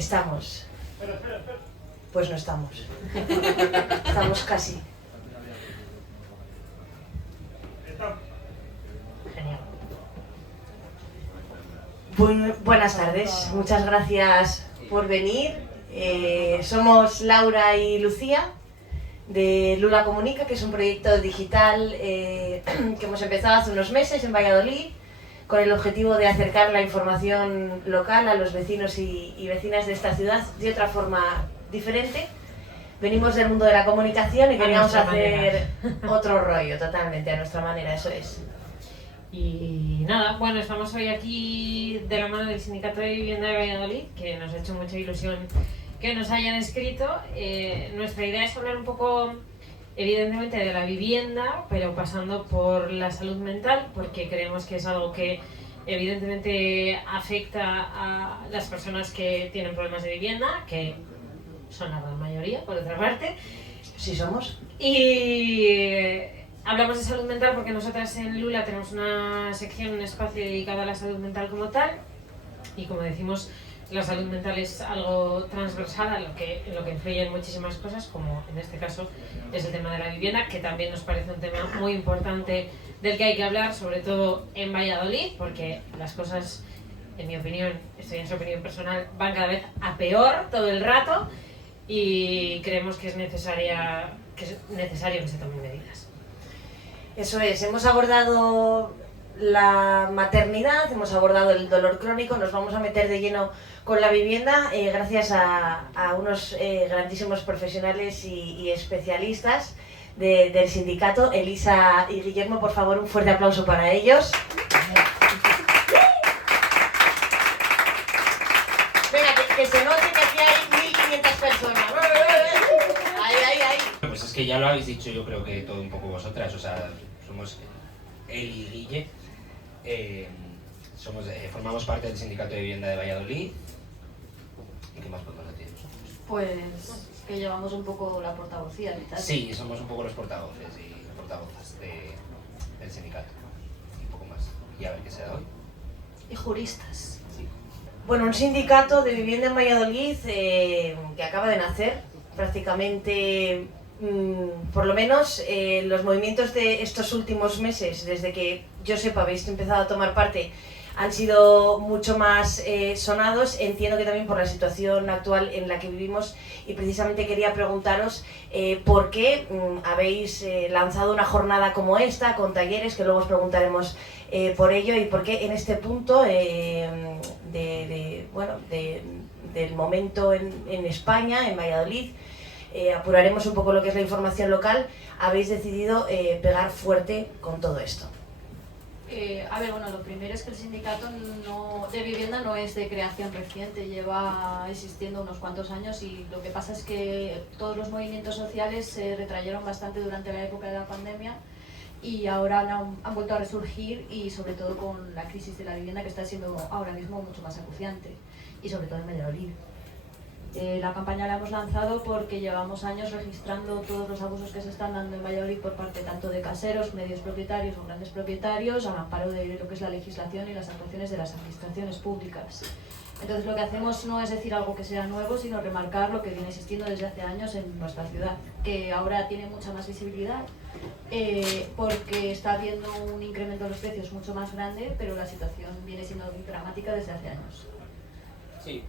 Estamos. Pues no estamos. Estamos casi. Genial. Buenas tardes, muchas gracias por venir. Somos Laura y Lucía de Lula Comunica, que es un proyecto digital que hemos empezado hace unos meses en Valladolid, con el objetivo de acercar la información local a los vecinos y vecinas de esta ciudad de otra forma diferente. Venimos del mundo de la comunicación y queríamos hacer otro rollo, totalmente, a nuestra manera, eso es. Y nada, bueno, estamos hoy aquí de la mano del Sindicato de Vivienda de Valladolid, que nos ha hecho mucha ilusión que nos hayan escrito. Nuestra idea es hablar un poco, evidentemente, de la vivienda, pero pasando por la salud mental, porque creemos que es algo que evidentemente afecta a las personas que tienen problemas de vivienda, que son la gran mayoría, por otra parte. Sí somos. Y hablamos de salud mental porque nosotras en Lula tenemos una sección, un espacio dedicado a la salud mental como tal, y como decimos, la salud mental es algo transversal en lo que influyen muchísimas cosas, como en este caso es el tema de la vivienda, que también nos parece un tema muy importante del que hay que hablar, sobre todo en Valladolid, porque las cosas, en mi opinión, esto ya es opinión personal, van cada vez a peor todo el rato, y creemos que es necesario que se tomen medidas. Eso es, hemos abordado la maternidad, hemos abordado el dolor crónico, nos vamos a meter de lleno con la vivienda gracias a unos grandísimos profesionales y especialistas del sindicato. Elisa y Guillermo, por favor, un fuerte aplauso para ellos. Venga, que se note que aquí hay 1500 personas. Ahí. Pues es que ya lo habéis dicho, yo creo que todo un poco vosotras, o sea, somos él y Guille, formamos parte del Sindicato de Vivienda de Valladolid. ¿Y qué más podemos decir? Pues que llevamos un poco la portavocía y tal. Sí, somos un poco los portavoces y portavozas del sindicato, y un poco más. Y a ver qué se da hoy. Y juristas. Sí. Bueno, un sindicato de vivienda en Valladolid que acaba de nacer, prácticamente, por lo menos los movimientos de estos últimos meses, desde que yo sepa habéis empezado a tomar parte, han sido mucho más sonados. Entiendo que también por la situación actual en la que vivimos, y precisamente quería preguntaros por qué habéis lanzado una jornada como esta, con talleres, que luego os preguntaremos por ello, y por qué en este punto del momento en España, en Valladolid, apuraremos un poco lo que es la información local, habéis decidido pegar fuerte con todo esto. Lo primero es que el sindicato de vivienda no es de creación reciente, lleva existiendo unos cuantos años, y lo que pasa es que todos los movimientos sociales se retrayeron bastante durante la época de la pandemia y ahora han vuelto a resurgir, y sobre todo con la crisis de la vivienda, que está siendo ahora mismo mucho más acuciante, y sobre todo en Valladolid. La campaña la hemos lanzado porque llevamos años registrando todos los abusos que se están dando en Valladolid por parte tanto de caseros, medios propietarios o grandes propietarios, al amparo de lo que es la legislación y las actuaciones de las administraciones públicas. Entonces lo que hacemos no es decir algo que sea nuevo, sino remarcar lo que viene existiendo desde hace años en nuestra ciudad, que ahora tiene mucha más visibilidad porque está habiendo un incremento de los precios mucho más grande, pero la situación viene siendo dramática desde hace años. Sí.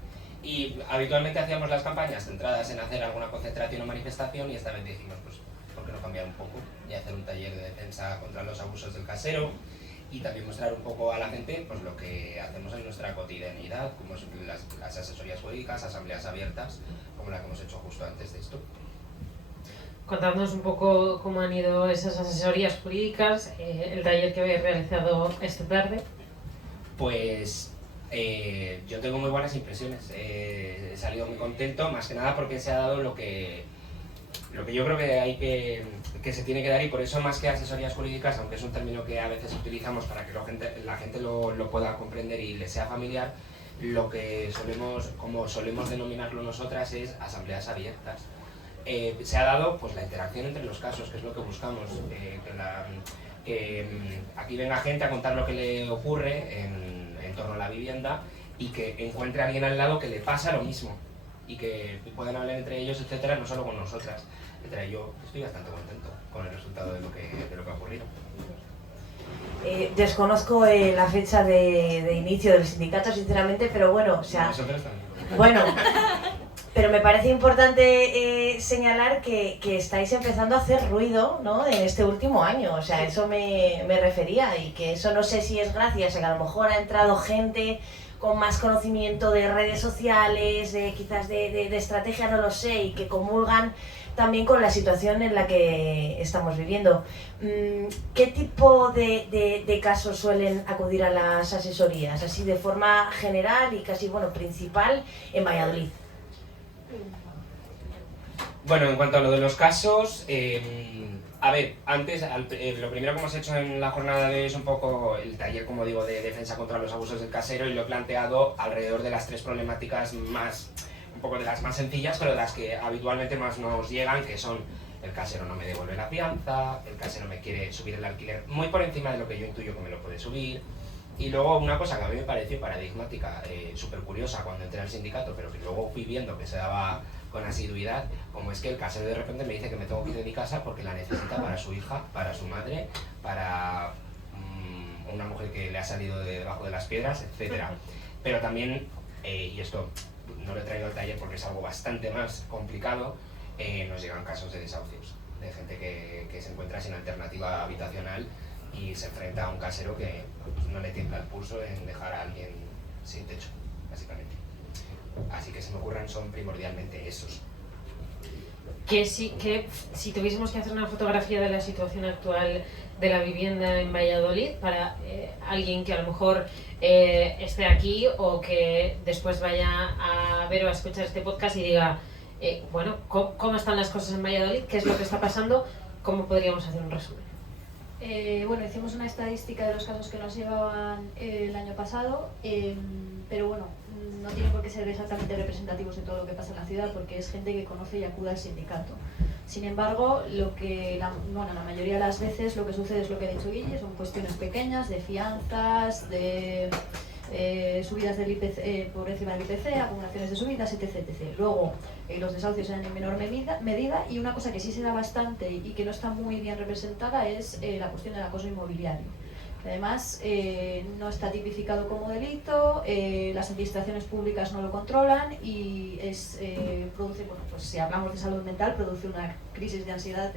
Y habitualmente hacíamos las campañas centradas en hacer alguna concentración o manifestación, y esta vez dijimos, pues, ¿por qué no cambiar un poco y hacer un taller de defensa contra los abusos del casero? Y también mostrar un poco a la gente pues lo que hacemos en nuestra cotidianidad, como son las asesorías jurídicas, asambleas abiertas, como la que hemos hecho justo antes de esto. Contadnos un poco cómo han ido esas asesorías jurídicas, el taller que habéis realizado esta tarde. Pues yo tengo muy buenas impresiones, he salido muy contento, más que nada porque se ha dado lo que yo creo que se tiene que dar, y por eso, más que asesorías jurídicas, aunque es un término que a veces utilizamos para que la gente lo pueda comprender y le sea familiar, lo que solemos denominarlo nosotras es asambleas abiertas. Se ha dado pues la interacción entre los casos, que es lo que buscamos, que aquí venga gente a contar lo que le ocurre en torno a la vivienda, y que encuentre a alguien al lado que le pasa lo mismo y que puedan hablar entre ellos, etcétera, no solo con nosotras. Yo estoy bastante contento con el resultado de lo que ha ocurrido. Desconozco la fecha de inicio del sindicato, sinceramente, pero bueno, o sea... Nosotras también. Bueno, pero me parece importante señalar que estáis empezando a hacer ruido, ¿no?, en este último año, o sea, eso me refería, y que eso no sé si es gracias a que a lo mejor ha entrado gente con más conocimiento de redes sociales, quizás de estrategia, no lo sé, y que comulgan también con la situación en la que estamos viviendo. ¿Qué tipo de casos suelen acudir a las asesorías, así de forma general y casi, bueno, principal en Valladolid? Bueno, en cuanto a lo de los casos, a ver, antes, lo primero que hemos hecho en la jornada de hoy es un poco el taller, como digo, de defensa contra los abusos del casero, y lo he planteado alrededor de las tres problemáticas más, un poco de las más sencillas, pero de las que habitualmente más nos llegan, que son: el casero no me devuelve la fianza, el casero me quiere subir el alquiler muy por encima de lo que yo intuyo que me lo puede subir. Y luego una cosa que a mí me pareció paradigmática, súper curiosa cuando entré al sindicato, pero que luego fui viendo que se daba con asiduidad, como es que el casero de repente me dice que me tengo que ir de mi casa porque la necesita para su hija, para su madre, para una mujer que le ha salido de debajo de las piedras, etc. Pero también, y esto no lo he traído al taller porque es algo bastante más complicado, nos llegan casos de desahucios, de gente que se encuentra sin alternativa habitacional y se enfrenta a un casero que no le tiembla el pulso en dejar a alguien sin techo, básicamente. Así que se me ocurren son primordialmente esos. Que si tuviésemos que hacer una fotografía de la situación actual de la vivienda en Valladolid para alguien que a lo mejor esté aquí o que después vaya a ver o a escuchar este podcast y diga, bueno, ¿cómo están las cosas en Valladolid? ¿Qué es lo que está pasando? ¿Cómo podríamos hacer un resumen? Bueno, hicimos una estadística de los casos que nos llevaban el año pasado, pero bueno, no tienen por qué ser exactamente representativos de todo lo que pasa en la ciudad, porque es gente que conoce y acude al sindicato. Sin embargo, la mayoría de las veces lo que sucede es lo que ha dicho Guille, son cuestiones pequeñas de fianzas, de subidas del IPC, por encima del IPC, acumulaciones de subidas, etc. Luego, los desahucios se dan en menor medida, y una cosa que sí se da bastante y que no está muy bien representada es la cuestión del acoso inmobiliario. Además, no está tipificado como delito, las administraciones públicas no lo controlan y produce, bueno, pues si hablamos de salud mental, produce una crisis de ansiedad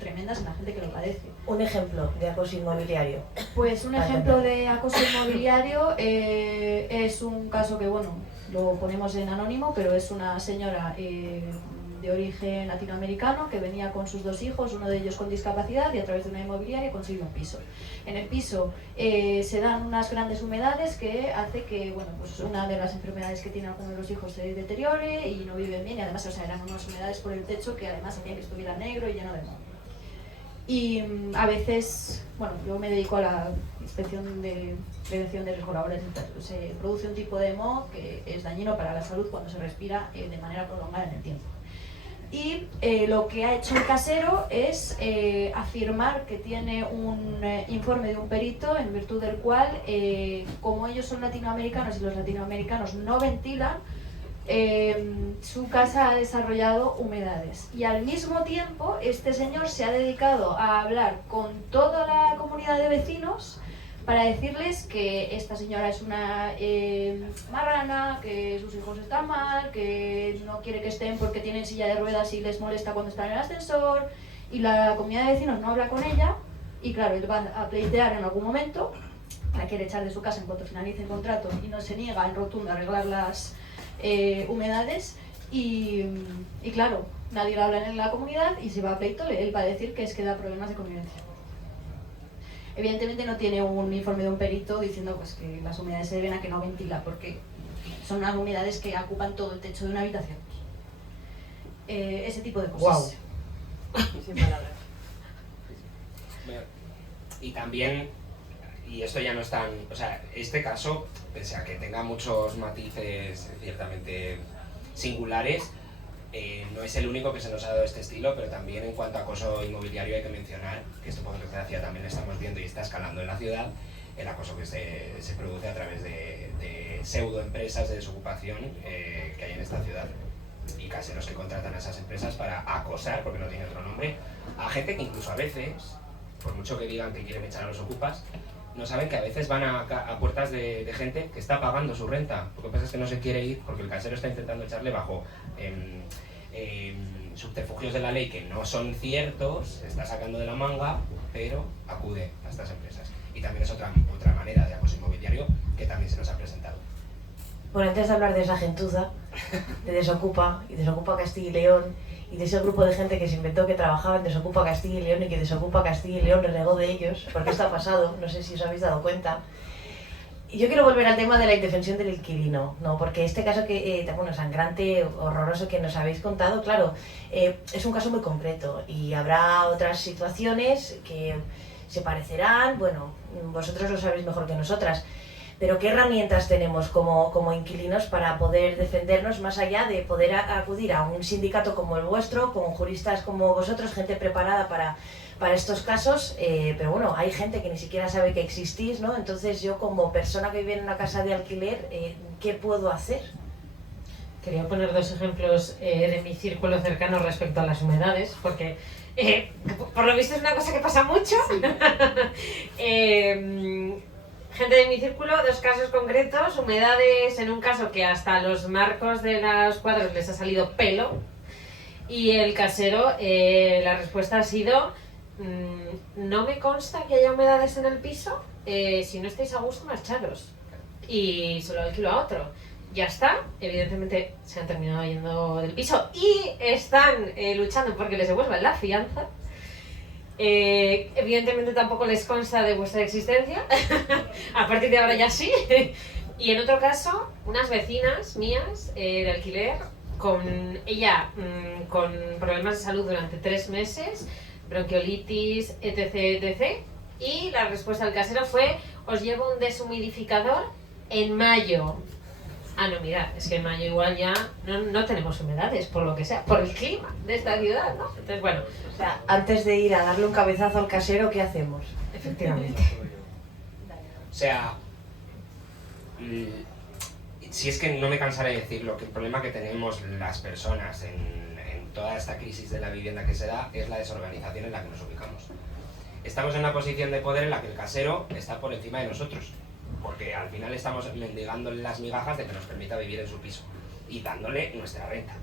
tremendas en la gente que lo padece. Un ejemplo de acoso inmobiliario. Pues un ejemplo de acoso inmobiliario es un caso que, bueno, lo ponemos en anónimo, pero es una señora de origen latinoamericano que venía con sus 2 hijos, uno de ellos con discapacidad, y a través de una inmobiliaria consiguió un piso. En el piso se dan unas grandes humedades que hace que, bueno, pues una de las enfermedades que tiene alguno de los hijos se deteriore y no viven bien, y además, o sea, eran unas humedades por el techo que además hacían que estuviera negro y lleno de moho. Y a veces, bueno, yo me dedico a la inspección de prevención de riesgos laborales. Se produce un tipo de moho que es dañino para la salud cuando se respira de manera prolongada en el tiempo. Y lo que ha hecho el casero es afirmar que tiene un informe de un perito en virtud del cual, como ellos son latinoamericanos y los latinoamericanos no ventilan, su casa ha desarrollado humedades. Y al mismo tiempo este señor se ha dedicado a hablar con toda la comunidad de vecinos para decirles que esta señora es una marrana, que sus hijos están mal, que no quiere que estén porque tienen silla de ruedas y les molesta cuando están en el ascensor, y la comunidad de vecinos no habla con ella, y claro, él va a pleitear en algún momento, la quiere echar de su casa en cuanto finalice el contrato y no se niega en rotundo a arreglar las humedades, y claro, nadie lo habla en la comunidad y se va a pleito, él va a decir que es que da problemas de convivencia. Evidentemente no tiene un informe de un perito diciendo pues que las humedades se deben a que no ventila, porque son unas humedades que ocupan todo el techo de una habitación. Ese tipo de cosas. Wow. Sin palabras. Y también, y esto ya no es tan, o sea, este caso, pese a que tenga muchos matices ciertamente singulares, no es el único que se nos ha dado este estilo, pero también en cuanto a acoso inmobiliario hay que mencionar, que esto por desgracia también lo estamos viendo y está escalando en la ciudad, el acoso que se produce a través de pseudoempresas de desocupación que hay en esta ciudad. Y caseros que contratan a esas empresas para acosar, porque no tiene otro nombre, a gente que incluso a veces, por mucho que digan que quieren echar a los ocupas, no saben que a veces van a puertas de gente que está pagando su renta. Lo que pasa es que no se quiere ir porque el casero está intentando echarle bajo subterfugios de la ley que no son ciertos, se está sacando de la manga, pero acude a estas empresas. Y también es otra manera de acoso inmobiliario que también se nos ha presentado. Bueno, antes de hablar de esa gentuza, de Desocupa y Desocupa Castilla y León, y de ese grupo de gente que se inventó que trabajaba en Desocupa Castilla y León y que Desocupa Castilla y León renegó de ellos, porque esto ha pasado, no sé si os habéis dado cuenta. Y yo quiero volver al tema de la indefensión del inquilino, ¿no? Porque este caso bueno, sangrante, horroroso que nos habéis contado, claro, es un caso muy concreto y habrá otras situaciones que se parecerán, bueno, vosotros lo sabéis mejor que nosotras, pero ¿qué herramientas tenemos como inquilinos para poder defendernos más allá de poder acudir a un sindicato como el vuestro, con juristas como vosotros, gente preparada para estos casos? Pero bueno, hay gente que ni siquiera sabe que existís, ¿no? Entonces yo como persona que vive en una casa de alquiler, ¿qué puedo hacer? Quería poner dos ejemplos de mi círculo cercano respecto a las humedades, porque por lo visto es una cosa que pasa mucho. Sí. Gente de mi círculo, dos casos concretos, humedades, en un caso que hasta los marcos de los cuadros les ha salido pelo, y el casero, la respuesta ha sido: no me consta que haya humedades en el piso, si no estáis a gusto, marcharos. Y se lo alquilo a otro. Ya está, evidentemente se han terminado yendo del piso y están luchando porque les devuelvan la fianza. Evidentemente tampoco les consta de vuestra existencia, a partir de ahora ya sí. Y en otro caso, unas vecinas mías de alquiler, con problemas de salud durante 3 meses, bronquiolitis, etc. Y la respuesta del casero fue: os llevo un deshumidificador en mayo. Ah, no, mirad, es que en mayo igual ya no tenemos humedades, por lo que sea, por el clima de esta ciudad, ¿no? Entonces, bueno. O sea, antes de ir a darle un cabezazo al casero, ¿qué hacemos? Efectivamente. O sea, si es que no me cansaré de decirlo, que el problema que tenemos las personas en toda esta crisis de la vivienda que se da es la desorganización en la que nos ubicamos. Estamos en una posición de poder en la que el casero está por encima de nosotros, porque al final estamos mendigándole las migajas de que nos permita vivir en su piso y dándole nuestra renta.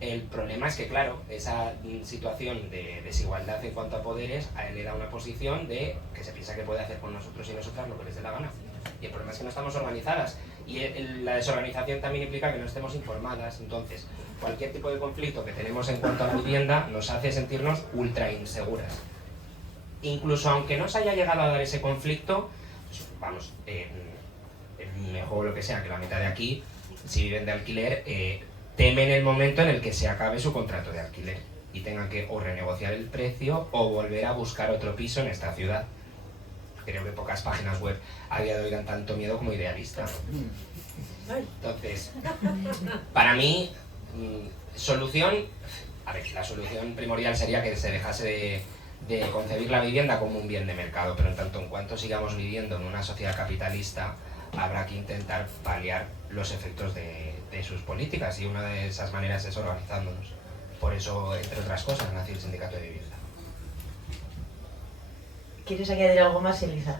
El problema es que, claro, esa situación de desigualdad en cuanto a poderes a él le da una posición de que se piensa que puede hacer con nosotros y nosotras lo que les dé la gana. Y el problema es que no estamos organizadas. Y la desorganización también implica que no estemos informadas. Entonces, cualquier tipo de conflicto que tenemos en cuanto a la vivienda nos hace sentirnos ultra inseguras. Incluso aunque no se haya llegado a dar ese conflicto, pues, vamos, mejor lo que sea que la mitad de aquí, si viven de alquiler, temen el momento en el que se acabe su contrato de alquiler y tengan que o renegociar el precio o volver a buscar otro piso en esta ciudad. Creo que pocas páginas web a día de hoy dan tanto miedo como Idealista. Entonces, para mí, solución... A ver, la solución primordial sería que se dejase de concebir la vivienda como un bien de mercado, pero en tanto en cuanto sigamos viviendo en una sociedad capitalista, habrá que intentar paliar los efectos de sus políticas, y una de esas maneras es organizándonos. Por eso, entre otras cosas, nació el Sindicato de Vivienda. ¿Quieres añadir algo más, Elisa?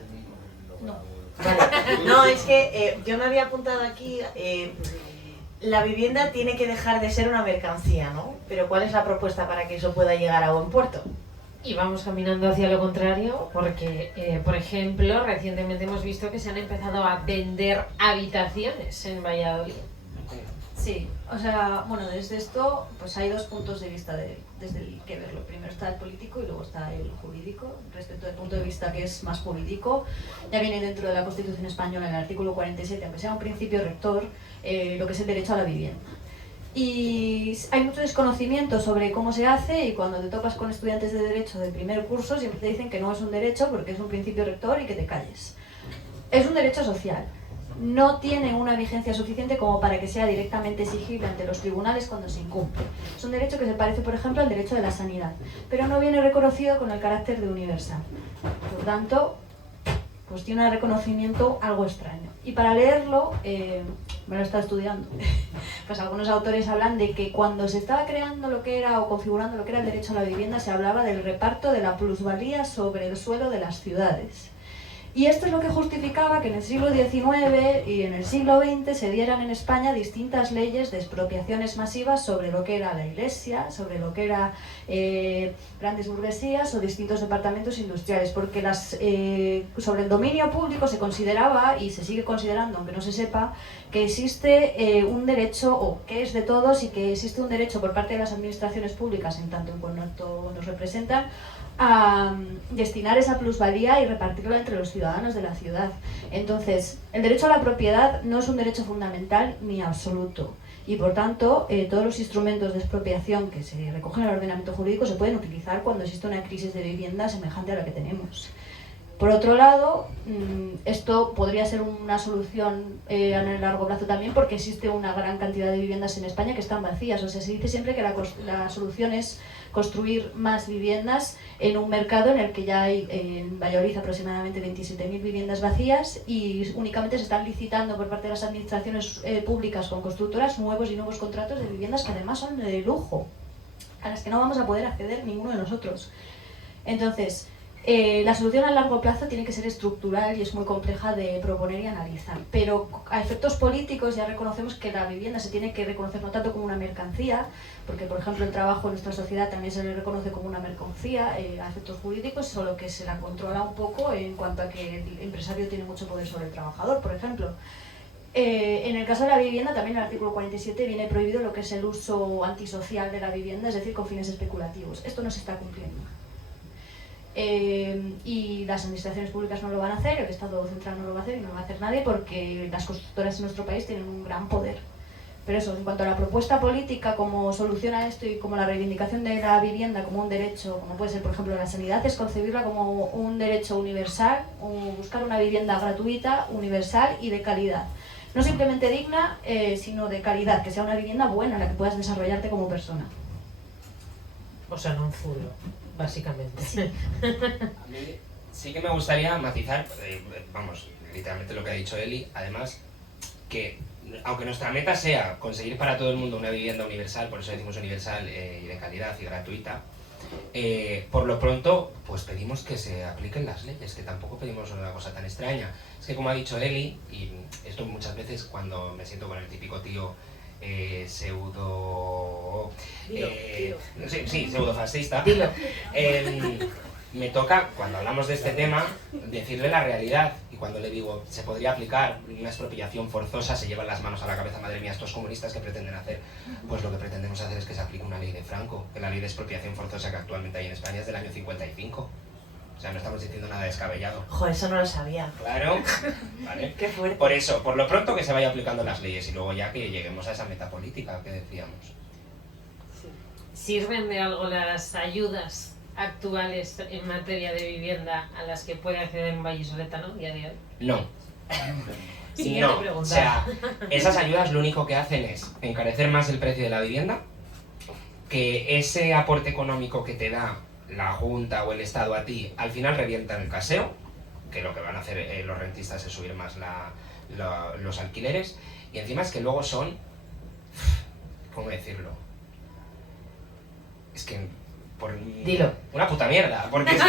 No. Vale. No, es que yo me había apuntado aquí, la vivienda tiene que dejar de ser una mercancía, ¿no? Pero ¿cuál es la propuesta para que eso pueda llegar a buen puerto? Y vamos caminando hacia lo contrario, porque, por ejemplo, recientemente hemos visto que se han empezado a vender habitaciones en Valladolid. Sí, o sea, bueno, desde esto pues hay dos puntos de vista desde el que verlo. Primero está el político y luego está el jurídico. Respecto al punto de vista que es más jurídico, ya viene dentro de la Constitución española, en el artículo 47, aunque sea un principio rector, lo que es el derecho a la vivienda. Y hay mucho desconocimiento sobre cómo se hace, y cuando te topas con estudiantes de derecho del primer curso siempre te dicen que no es un derecho porque es un principio rector y que te calles. Es un derecho social. No tiene una vigencia suficiente como para que sea directamente exigible ante los tribunales cuando se incumple. Es un derecho que se parece, por ejemplo, al derecho de la sanidad, pero no viene reconocido con el carácter de universal. Por lo tanto, pues tiene un reconocimiento algo extraño. Y para leerlo, me lo he estado estudiando, pues algunos autores hablan de que cuando se estaba creando lo que era o configurando lo que era el derecho a la vivienda, se hablaba del reparto de la plusvalía sobre el suelo de las ciudades. Y esto es lo que justificaba que en el siglo XIX y en el siglo XX se dieran en España distintas leyes de expropiaciones masivas sobre lo que era la iglesia, sobre lo que era grandes burguesías o distintos departamentos industriales, porque sobre el dominio público se consideraba, y se sigue considerando, aunque no se sepa, que existe un derecho, o que es de todos, y que existe un derecho por parte de las administraciones públicas, en tanto en cuanto nos representan, a destinar esa plusvalía y repartirla entre los ciudadanos de la ciudad. Entonces, el derecho a la propiedad no es un derecho fundamental ni absoluto, y por tanto todos los instrumentos de expropiación que se recogen en el ordenamiento jurídico se pueden utilizar cuando existe una crisis de vivienda semejante a la que tenemos. Por otro lado, esto podría ser una solución a largo plazo también, porque existe una gran cantidad de viviendas en España que están vacías. O sea, se dice siempre que la solución es construir más viviendas en un mercado en el que ya hay en Valladolid aproximadamente 27.000 viviendas vacías, y únicamente se están licitando por parte de las administraciones públicas con constructoras nuevos y nuevos contratos de viviendas que además son de lujo, a las que no vamos a poder acceder ninguno de nosotros. Entonces, la solución a largo plazo tiene que ser estructural y es muy compleja de proponer y analizar, pero a efectos políticos ya reconocemos que la vivienda se tiene que reconocer no tanto como una mercancía, porque por ejemplo el trabajo en nuestra sociedad también se le reconoce como una mercancía a efectos jurídicos, solo que se la controla un poco en cuanto a que el empresario tiene mucho poder sobre el trabajador, por ejemplo. En el caso de la vivienda, también el artículo 47 viene prohibido lo que es el uso antisocial de la vivienda, es decir, con fines especulativos. Esto no se está cumpliendo. Y las administraciones públicas no lo van a hacer, el Estado central no lo va a hacer y no lo va a hacer nadie, porque las constructoras en nuestro país tienen un gran poder. Pero eso, en cuanto a la propuesta política como solución a esto y como la reivindicación de la vivienda como un derecho, como puede ser por ejemplo la sanidad, es concebirla como un derecho universal, o buscar una vivienda gratuita, universal y de calidad. No simplemente digna, sino de calidad, que sea una vivienda buena en la que puedas desarrollarte como persona. O sea, no un furlo, básicamente. Sí. A mí sí que me gustaría matizar, vamos, literalmente lo que ha dicho Eli, además, que aunque nuestra meta sea conseguir para todo el mundo una vivienda universal, por eso decimos universal y de calidad y gratuita, por lo pronto pues pedimos que se apliquen las leyes, que tampoco pedimos una cosa tan extraña. Es que como ha dicho Eli, y esto muchas veces cuando me siento con el típico tío pseudo... sí, pseudo-fascista, me toca, cuando hablamos de este tema, decirle la realidad. Y cuando le digo, se podría aplicar una expropiación forzosa, se llevan las manos a la cabeza, madre mía, estos comunistas, ¿qué pretenden hacer? Pues lo que pretendemos hacer es que se aplique una ley de Franco, que la ley de expropiación forzosa que actualmente hay en España es del año 55. O sea, no estamos diciendo nada descabellado. Joder, eso no lo sabía. Claro, ¿vale? Qué fuerte. Por eso, por lo pronto que se vaya aplicando las leyes y luego ya que lleguemos a esa meta política que decíamos. ¿Sirven de algo las ayudas actuales en materia de vivienda a las que puede acceder un vallisoletano día de hoy? No. Siguiente No, pregunta. o sea, esas ayudas lo único que hacen es encarecer más el precio de la vivienda, que ese aporte económico que te da la Junta o el Estado a ti, al final revienta el caseo, que lo que van a hacer los rentistas es subir más los alquileres, y encima es que luego son, ¿cómo decirlo? Es que Dilo. Una puta mierda, porque es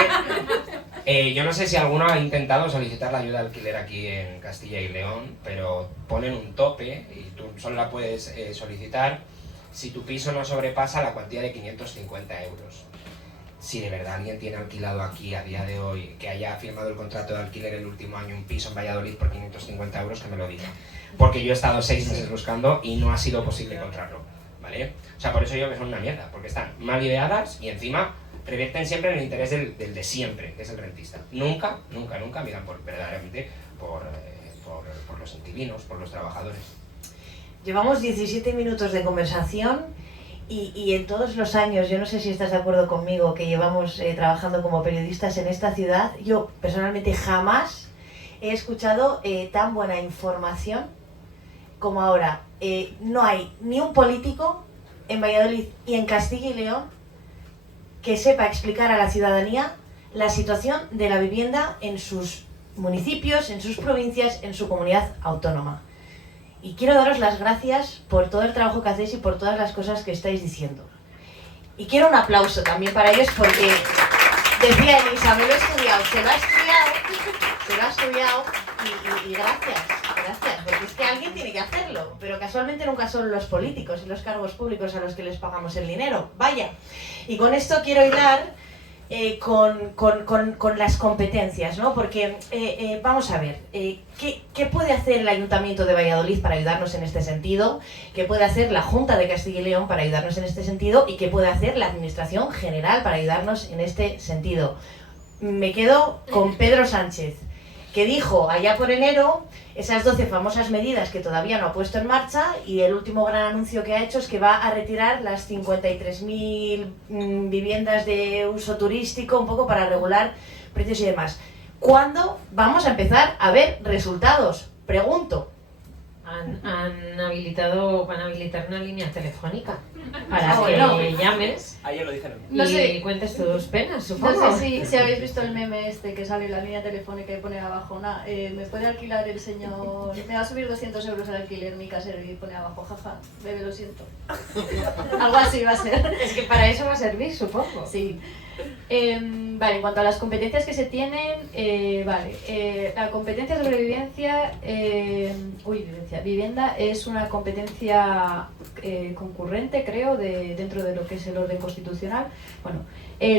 que yo no sé si alguno ha intentado solicitar la ayuda de alquiler aquí en Castilla y León, pero ponen un tope y tú solo la puedes solicitar si tu piso no sobrepasa la cuantía de 550 euros. Si de verdad alguien tiene alquilado aquí a día de hoy, que haya firmado el contrato de alquiler el último año un piso en Valladolid por 550 euros, que me lo diga. Porque yo he estado 6 meses buscando y no ha sido posible encontrarlo, ¿vale? O sea, por eso digo que son una mierda, porque están mal ideadas y encima revierten siempre en el interés del de siempre, que es el rentista. Nunca miran verdaderamente por los inquilinos, por los trabajadores. Llevamos 17 minutos de conversación y en todos los años, yo no sé si estás de acuerdo conmigo, que llevamos trabajando como periodistas en esta ciudad, yo personalmente jamás he escuchado tan buena información como ahora. No hay ni un político en Valladolid y en Castilla y León que sepa explicar a la ciudadanía la situación de la vivienda en sus municipios, en sus provincias, en su comunidad autónoma. Y quiero daros las gracias por todo el trabajo que hacéis y por todas las cosas que estáis diciendo. Y quiero un aplauso también para ellos porque decía Elisa, me lo he estudiado, se lo ha estudiado y gracias, porque es que alguien tiene que hacerlo, pero casualmente nunca son los políticos y los cargos públicos a los que les pagamos el dinero, vaya. Y con esto quiero hilar con las competencias, ¿no? Porque, vamos a ver, ¿qué puede hacer el Ayuntamiento de Valladolid para ayudarnos en este sentido? ¿Qué puede hacer la Junta de Castilla y León para ayudarnos en este sentido? ¿Y qué puede hacer la Administración General para ayudarnos en este sentido? Me quedo con Pedro Sánchez, que dijo allá por enero esas 12 famosas medidas que todavía no ha puesto en marcha, y el último gran anuncio que ha hecho es que va a retirar las 53.000 viviendas de uso turístico, un poco para regular precios y demás. ¿Cuándo vamos a empezar a ver resultados? Pregunto. Van a habilitar una línea telefónica para que llames Ayer lo dijeron. No y sé. cuentes tus penas, supongo. No sé si habéis visto el meme este que sale en la línea telefónica y pone abajo, ¿me puede alquilar el señor? Me va a subir 200 euros al alquiler mi casero, y pone abajo, jaja, bebé, lo siento. Algo así va a ser. Es que para eso va a servir, supongo. Sí. Vale, en cuanto a las competencias que se tienen, la competencia sobre vivienda es una competencia concurrente, creo, dentro de lo que es el orden constitucional. Bueno,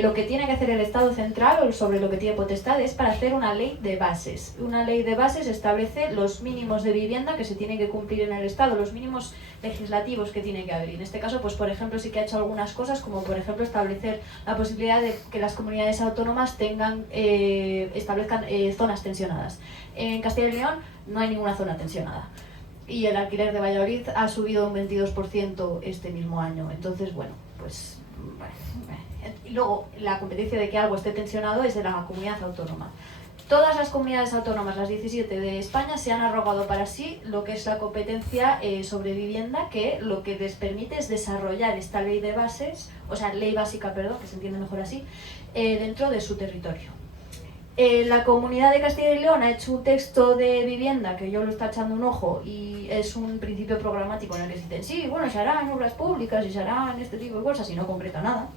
lo que tiene que hacer el Estado central, o sobre lo que tiene potestad, es para hacer una ley de bases. Una ley de bases establece los mínimos de vivienda que se tienen que cumplir en el Estado, los mínimos legislativos que tiene que haber. En este caso, pues por ejemplo, sí que ha hecho algunas cosas, como por ejemplo establecer la posibilidad de que las comunidades autónomas establezcan zonas tensionadas. En Castilla y León no hay ninguna zona tensionada. Y el alquiler de Valladolid ha subido un 22% este mismo año. Entonces, bueno, pues... Y luego, la competencia de que algo esté tensionado es de la comunidad autónoma. Todas las comunidades autónomas, las 17 de España, se han arrogado para sí lo que es la competencia sobre vivienda, que lo que les permite es desarrollar esta ley de bases, o sea, ley básica, perdón, que se entiende mejor así, dentro de su territorio. La Comunidad de Castilla y León ha hecho un texto de vivienda que yo lo está echando un ojo, y es un principio programático en el que se dicen, sí, bueno, se harán obras públicas y se harán este tipo de cosas, y no concreta nada.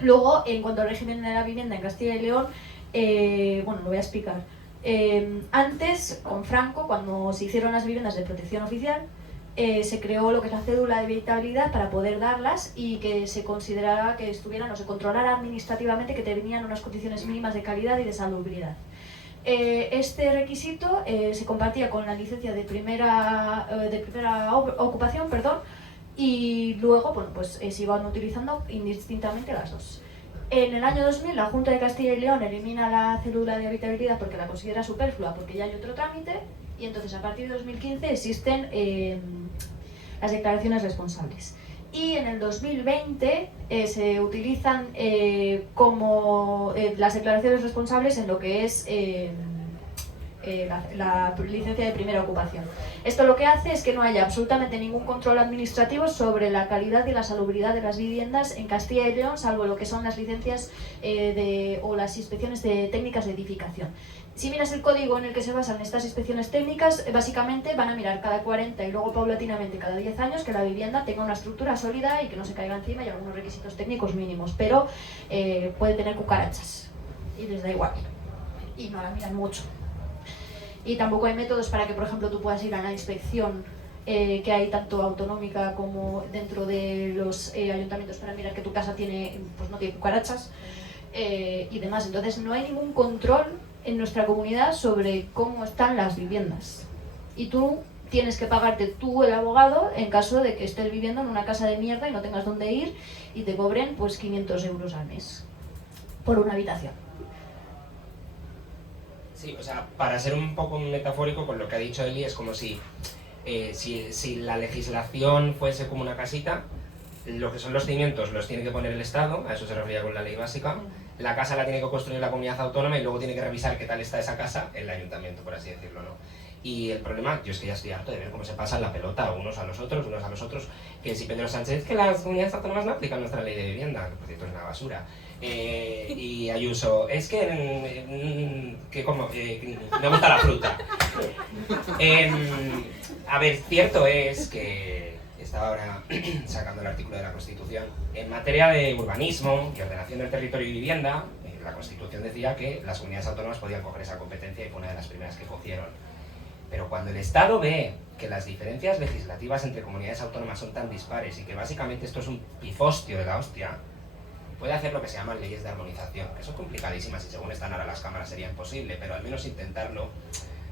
Luego, en cuanto al régimen de la vivienda en Castilla y León, lo voy a explicar. Antes, con Franco, cuando se hicieron las viviendas de protección oficial, se creó lo que es la cédula de habitabilidad para poder darlas, y que se considerara que estuvieran, o se controlara administrativamente, que tenían unas condiciones mínimas de calidad y de salubridad. Este requisito se compartía con la licencia de primera ocupación, y luego, bueno, pues se iban utilizando indistintamente las dos. En el año 2000 la Junta de Castilla y León elimina la cédula de habitabilidad porque la considera superflua, porque ya hay otro trámite, y entonces a partir de 2015 existen las declaraciones responsables. Y en el 2020 se utilizan como las declaraciones responsables en lo que es la licencia de primera ocupación. Esto lo que hace es que no haya absolutamente ningún control administrativo sobre la calidad y la salubridad de las viviendas en Castilla y León, salvo lo que son las licencias o las inspecciones de técnicas de edificación. Si miras el código en el que se basan estas inspecciones técnicas, básicamente van a mirar cada 40 y luego paulatinamente cada 10 años que la vivienda tenga una estructura sólida y que no se caiga encima, y algunos requisitos técnicos mínimos, pero puede tener cucarachas y les da igual, y no la miran mucho. Y tampoco hay métodos para que, por ejemplo, tú puedas ir a la inspección que hay tanto autonómica como dentro de los ayuntamientos, para mirar que tu casa no tiene cucarachas y demás. Entonces no hay ningún control en nuestra comunidad sobre cómo están las viviendas. Y tú tienes que pagarte tú el abogado en caso de que estés viviendo en una casa de mierda y no tengas dónde ir, y te cobren pues 500 euros al mes por una habitación. Sí, o sea, para ser un poco metafórico con lo que ha dicho Eli, es como si la legislación fuese como una casita, lo que son los cimientos los tiene que poner el Estado, a eso se refería con la ley básica, la casa la tiene que construir la comunidad autónoma y luego tiene que revisar qué tal está esa casa el ayuntamiento, por así decirlo, ¿no? Y el problema, yo es que ya estoy harto de ver cómo se pasan la pelota unos a los otros, que si Pedro Sánchez, que las comunidades autónomas no aplican nuestra ley de vivienda, que por cierto es una basura, y Ayuso, es que como, me gusta la fruta. A ver, cierto es que estaba ahora sacando el artículo de la Constitución. En materia de urbanismo y ordenación del territorio y vivienda, la Constitución decía que las comunidades autónomas podían coger esa competencia y fue una de las primeras que cogieron. Pero cuando el Estado ve que las diferencias legislativas entre comunidades autónomas son tan dispares y que básicamente esto es un pifostio de la hostia, puede hacer lo que se llaman leyes de armonización, que son complicadísimas y según están ahora las cámaras sería imposible, pero al menos intentarlo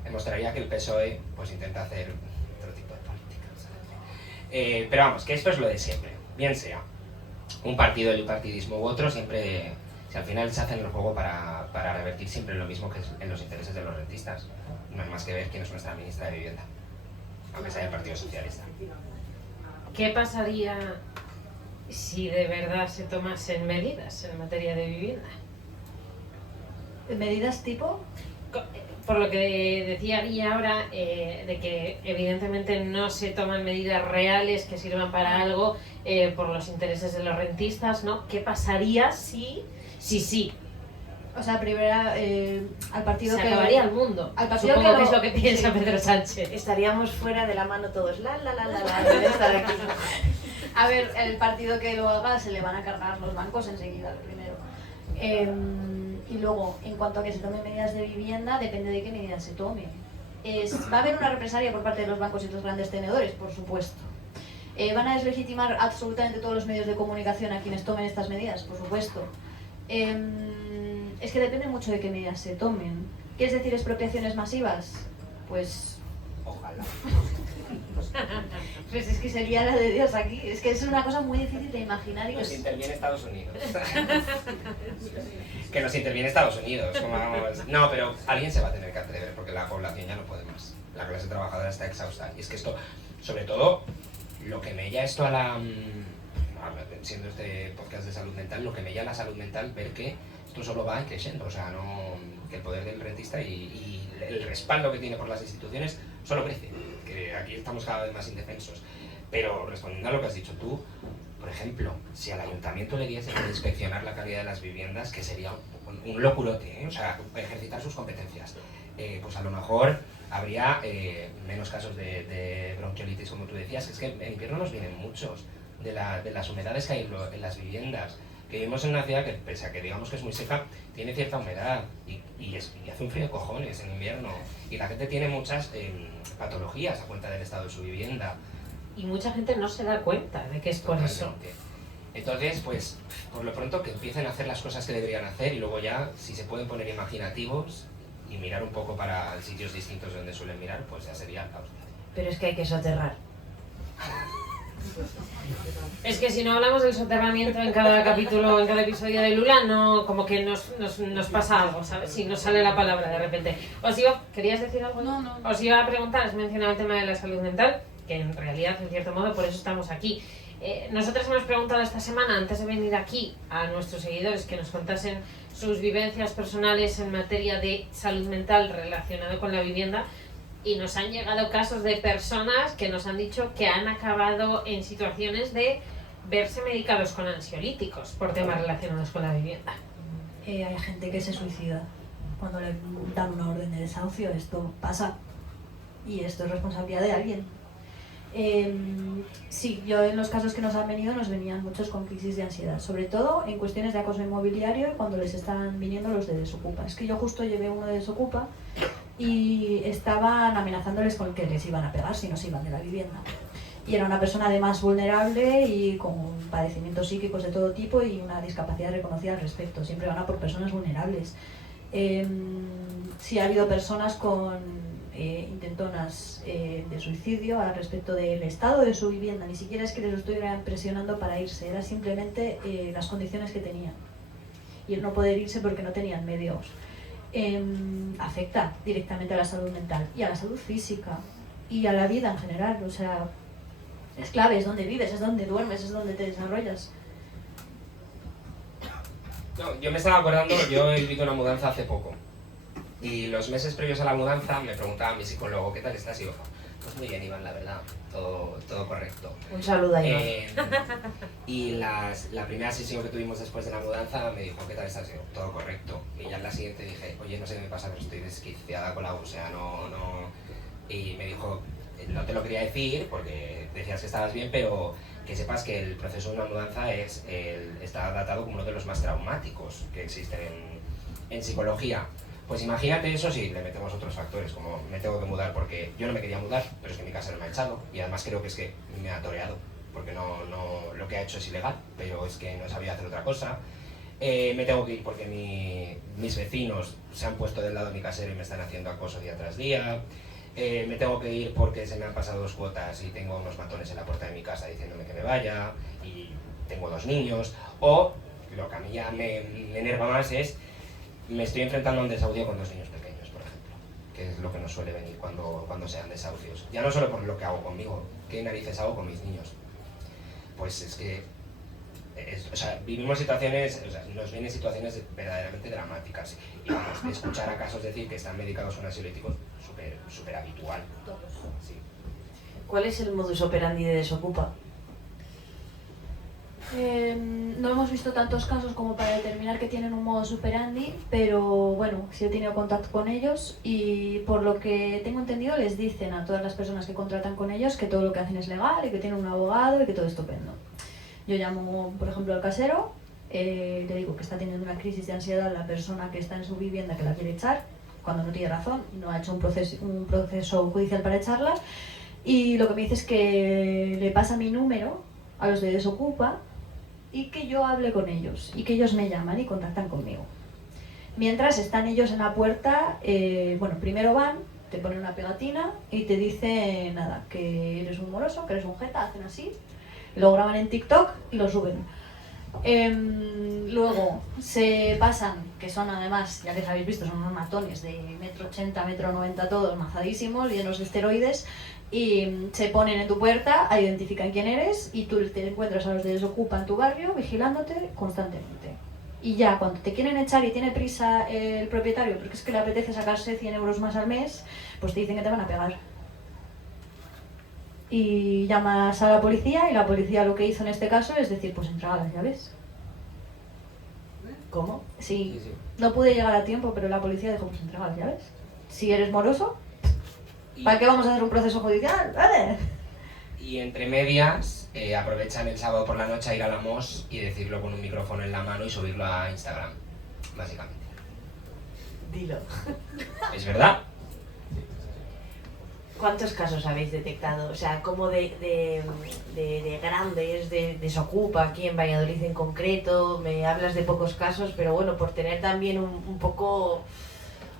demostraría que el PSOE pues intenta hacer otro tipo de política, ¿sabes? Pero vamos, que esto es lo de siempre, bien sea un partido, el bipartidismo u otro, siempre, si al final se hacen el juego para revertir siempre lo mismo que es en los intereses de los rentistas. No hay más que ver quién es nuestra ministra de Vivienda, aunque sea del Partido Socialista. ¿Qué pasaría si de verdad se tomasen medidas en materia de vivienda? ¿Medidas tipo? Por lo que decía Guilla ahora, de que evidentemente no se toman medidas reales que sirvan para algo por los intereses de los rentistas, ¿no? ¿Qué pasaría si sí? O sea, primero al partido se que... acabaría el mundo. Al partido Supongo que no- es lo que piensa sí. Pedro Sánchez. Estaríamos fuera de la mano todos, de estar aquí. A ver, el partido que lo haga se le van a cargar los bancos enseguida, lo primero. Y luego, en cuanto a que se tomen medidas de vivienda, depende de qué medidas se tomen. ¿Va a haber una represalia por parte de los bancos y los grandes tenedores? Por supuesto. ¿Van a deslegitimar absolutamente todos los medios de comunicación a quienes tomen estas medidas? Por supuesto. Es que depende mucho de qué medidas se tomen. ¿Quieres decir expropiaciones masivas? Pues... Ojalá. Pues es que sería la de Dios aquí. Es que es una cosa muy difícil de imaginar y Nos que interviene Estados Unidos. Que nos interviene Estados Unidos. Como vamos. No, pero alguien se va a tener que atrever porque la población ya no puede más. La clase trabajadora está exhausta. Y es que esto, sobre todo, lo que mella esto a la... siendo este podcast de salud mental, lo que mella a la salud mental, ver que esto solo va creciendo. O sea, no, que el poder del rentista y el respaldo que tiene por las instituciones solo crece. Que aquí estamos cada vez más indefensos. Pero respondiendo a lo que has dicho tú, por ejemplo, si al ayuntamiento le diese que inspeccionar la calidad de las viviendas, que sería un locurote, o sea, ejercitar sus competencias, pues a lo mejor habría menos casos de bronquiolitis, como tú decías, que es que en invierno nos vienen muchos de las humedades que hay en las viviendas, que vivimos en una ciudad que, pese a que digamos que es muy seca, tiene cierta humedad y hace un frío de cojones en invierno, y la gente tiene muchas patologías a cuenta del estado de su vivienda. Y mucha gente no se da cuenta de que es por eso. Totalmente. Entonces, pues, por lo pronto que empiecen a hacer las cosas que deberían hacer y luego ya, si se pueden poner imaginativos y mirar un poco para sitios distintos donde suelen mirar, pues ya sería la hostia. Pero es que hay que soterrar. Es que si no hablamos del soterramiento en cada capítulo, en cada episodio de Lula, no, como que nos pasa algo, ¿sabes? Si nos sale la palabra de repente. ¿Querías decir algo? No. Os iba a preguntar, has mencionado el tema de la salud mental, que en realidad, en cierto modo, por eso estamos aquí. Nosotros hemos preguntado esta semana, antes de venir aquí, a nuestros seguidores que nos contasen sus vivencias personales en materia de salud mental relacionado con la vivienda, y nos han llegado casos de personas que nos han dicho que han acabado en situaciones de verse medicados con ansiolíticos por temas relacionados con la vivienda. Hay gente que se suicida cuando le dan una orden de desahucio. Esto pasa y esto es responsabilidad de alguien. Sí, yo en los casos que nos han venido nos venían muchos con crisis de ansiedad, sobre todo en cuestiones de acoso inmobiliario y cuando les están viniendo los de Desocupa. Es que yo justo llevé uno de Desocupa y estaban amenazándoles con que les iban a pegar si no se iban de la vivienda. Y era una persona además vulnerable y con padecimientos psíquicos de todo tipo y una discapacidad reconocida al respecto. Siempre van a por personas vulnerables. Sí ha habido personas con intentonas de suicidio al respecto del estado de su vivienda. Ni siquiera es que les estuvieran presionando para irse, era simplemente las condiciones que tenían. Y el no poder irse porque no tenían medios. Afecta directamente a la salud mental y a la salud física y a la vida en general. O sea, es clave, es donde vives, es donde duermes, es donde te desarrollas. No, yo me estaba acordando, yo he vivido una mudanza hace poco Y los meses previos a la mudanza me preguntaba mi psicólogo, ¿qué tal estás? Y yo, pues muy bien, Iván, la verdad, todo correcto. Un saludo a Iván. Y la primera sesión que tuvimos después de la mudanza me dijo, ¿qué tal estás? Y yo, todo correcto. Y ya en la siguiente dije, oye, no sé qué me pasa, pero estoy desquiciada con la U, o sea, no... Y me dijo, no te lo quería decir porque decías que estabas bien, pero que sepas que el proceso de una mudanza está datado como uno de los más traumáticos que existen en psicología. Pues imagínate eso si le metemos otros factores, como me tengo que mudar porque yo no me quería mudar, pero es que mi casa no me ha echado y además creo que es que me ha toreado, porque no lo que ha hecho es ilegal, pero es que no sabía hacer otra cosa. Me tengo que ir porque mis vecinos se han puesto del lado de mi casero y me están haciendo acoso día tras día. Me tengo que ir porque se me han pasado 2 cuotas y tengo unos matones en la puerta de mi casa diciéndome que me vaya y tengo 2 niños. O lo que a mí ya me enerva más es me estoy enfrentando a un desahucio con 2 niños pequeños, por ejemplo, que es lo que nos suele venir cuando sean desahucios. Ya no solo por lo que hago conmigo, ¿qué narices hago con mis niños? Pues es que o sea, vivimos situaciones, o sea, nos vienen situaciones verdaderamente dramáticas y vamos, de escuchar a casos decir que están medicados con ansiolíticos súper habitual. Sí. ¿Cuál es el modus operandi de Desokupa? No hemos visto tantos casos como para determinar que tienen un modus operandi, pero bueno, sí he tenido contacto con ellos y por lo que tengo entendido les dicen a todas las personas que contratan con ellos que todo lo que hacen es legal y que tienen un abogado y que todo es estupendo. Yo llamo, por ejemplo, al casero, le digo que está teniendo una crisis de ansiedad la persona que está en su vivienda que la quiere echar, cuando no tiene razón y no ha hecho un proceso judicial para echarla, y lo que me dice es que le pasa mi número a los de Desokupa y que yo hable con ellos y que ellos me llaman y contactan conmigo. Mientras están ellos en la puerta, bueno, primero van, te ponen una pegatina y te dicen nada, que eres un moroso, que eres un jeta, hacen así, lo graban en TikTok y lo suben. Luego se pasan, que son además, ya les habéis visto, son unos matones de 1,80 m, 1,90 m todos mazadísimos, llenos de esteroides, y se ponen en tu puerta, identifican quién eres y tú te encuentras a los de Desokupa en tu barrio vigilándote constantemente. Y ya cuando te quieren echar y tiene prisa el propietario porque es que le apetece sacarse 100 euros más al mes, pues te dicen que te van a pegar. Y llamas a la policía y la policía lo que hizo en este caso es decir, pues entrega las llaves. ¿Cómo? Sí, no pude llegar a tiempo, pero la policía dijo, pues entrega las llaves. Si eres moroso, ¿para qué vamos a hacer un proceso judicial? ¿Vale? Y entre medias aprovechan el sábado por la noche a ir a la MOS y decirlo con un micrófono en la mano y subirlo a Instagram, básicamente. Dilo. ¿Es verdad? ¿Cuántos casos habéis detectado? O sea, como de grandes, de Desokupa aquí en Valladolid en concreto, me hablas de pocos casos, pero bueno, por tener también un poco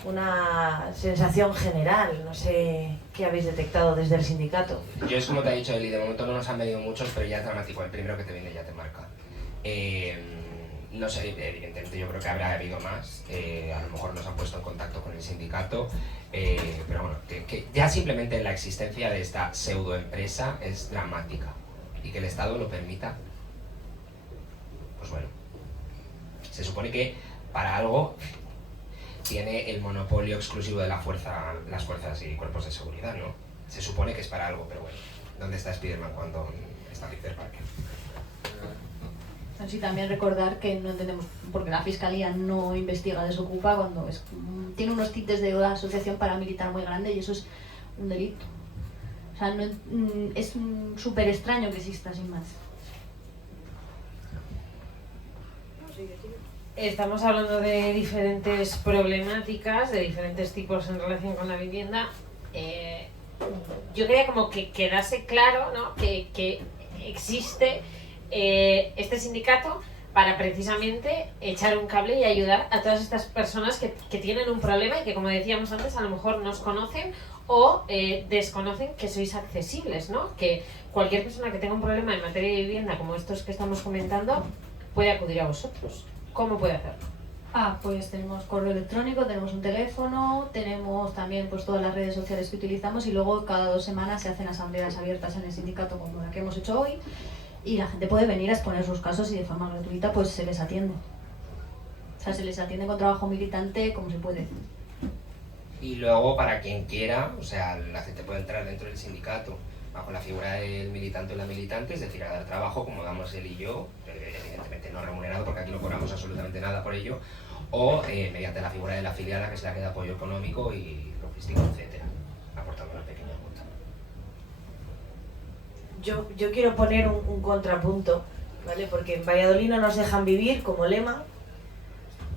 una sensación general, no sé qué habéis detectado desde el sindicato. Yo es como te he dicho, Eli, de momento no nos han venido muchos, pero ya es dramático, el primero que te viene ya te marca. No sé, evidentemente yo creo que habrá habido más, a lo mejor nos han puesto en contacto con el sindicato, pero bueno, que ya simplemente la existencia de esta pseudoempresa es dramática y que el Estado lo permita, pues bueno, se supone que para algo tiene el monopolio exclusivo de las fuerzas y cuerpos de seguridad, ¿no? Se supone que es para algo, pero bueno, ¿dónde está Spiderman cuando está Peter Parker? Sí, también recordar que no entendemos por qué la Fiscalía no investiga Desokupa cuando tiene unos tintes de asociación paramilitar muy grande y eso es un delito. O sea, no, es súper extraño que exista, sin más. Estamos hablando de diferentes problemáticas, de diferentes tipos en relación con la vivienda. Yo quería como que quedase claro, ¿no?, que existe este sindicato para precisamente echar un cable y ayudar a todas estas personas que tienen un problema y que, como decíamos antes, a lo mejor nos conocen o desconocen que sois accesibles, ¿no? Que cualquier persona que tenga un problema en materia de vivienda, como estos que estamos comentando, puede acudir a vosotros. ¿Cómo puede hacerlo? Pues tenemos correo electrónico, tenemos un teléfono, tenemos también pues todas las redes sociales que utilizamos y luego cada 2 semanas se hacen asambleas abiertas en el sindicato como la que hemos hecho hoy y la gente puede venir a exponer sus casos y de forma gratuita pues se les atiende. O sea, se les atiende con trabajo militante como se puede. Y luego, para quien quiera, o sea, la gente puede entrar dentro del sindicato bajo la figura del militante o la militante, es decir, a dar trabajo como damos él y yo, evidentemente no remunerado porque aquí no cobramos absolutamente nada por ello, o mediante la figura de la afiliada, que es la que da apoyo económico y logístico, etcétera, aportando una pequeña cuota. Yo quiero poner un contrapunto, ¿vale? Porque en Valladolid no nos dejan vivir como lema,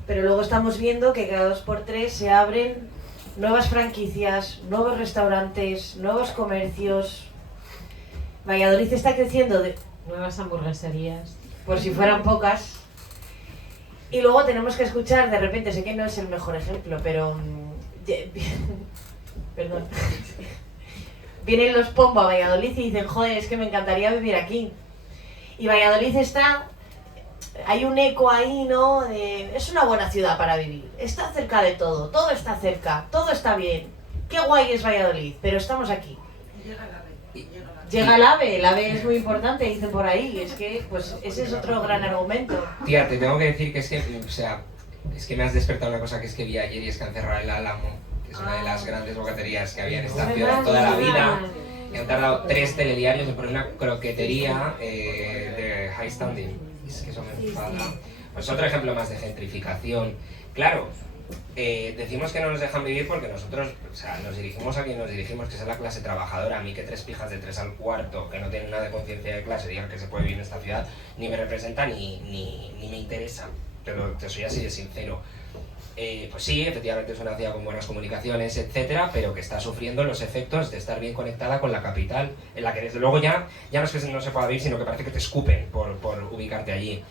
pero luego estamos viendo que cada 2x3 se abren nuevas franquicias, nuevos restaurantes, nuevos comercios. Valladolid está creciendo Nuevas hamburgueserías. por si fueran pocas. Y luego tenemos que escuchar, de repente, sé que no es el mejor ejemplo, pero... perdón. Vienen los Pombo a Valladolid y dicen, joder, es que me encantaría vivir aquí. Y Valladolid está... Hay un eco ahí, ¿no? Es una buena ciudad para vivir. Está cerca de todo está cerca, todo está bien. Qué guay es Valladolid, pero estamos aquí. Llega el AVE es muy importante, dicen por ahí. Es que, pues, ese es otro gran argumento. Tía, te tengo que decir que es que, o sea, es que me has despertado una cosa que es que vi ayer y es que han cerrado el Álamo, que es una de las grandes bocaterías que había en esta ciudad toda la vida. Y han tardado 3 telediarios en poner una croquetería de high standing. Es que eso me enfada. Pues otro ejemplo más de gentrificación. Claro, decimos que no nos dejan vivir porque nosotros, o sea, nos dirigimos a quien nos dirigimos, que es a la clase trabajadora. A mí que 3 pijas de 3 al cuarto, que no tienen nada de conciencia de clase, digan que se puede vivir en esta ciudad, ni me representa ni me interesa. Pero te soy así de sincero. Pues sí, efectivamente es una ciudad con buenas comunicaciones, etcétera, pero que está sufriendo los efectos de estar bien conectada con la capital, en la que desde luego ya no es que no se pueda vivir, sino que parece que te escupen por ubicarte allí.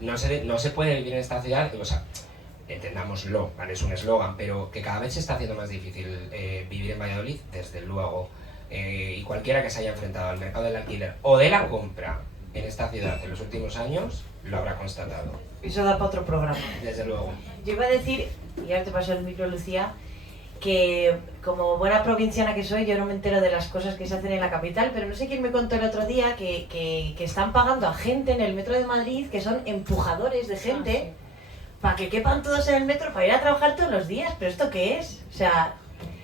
No se puede vivir en esta ciudad, o sea, entendámoslo, ¿vale? Es un eslogan, pero que cada vez se está haciendo más difícil vivir en Valladolid, desde luego. Y cualquiera que se haya enfrentado al mercado del alquiler o de la compra en esta ciudad en los últimos años lo habrá constatado. Eso da para otro programa. Desde luego. Yo iba a decir, y ahora te paso el micro, Lucía, que como buena provinciana que soy, yo no me entero de las cosas que se hacen en la capital, pero no sé quién me contó el otro día que están pagando a gente en el metro de Madrid, que son empujadores de gente, para que quepan todos en el metro para ir a trabajar todos los días. ¿Pero esto qué es? O sea,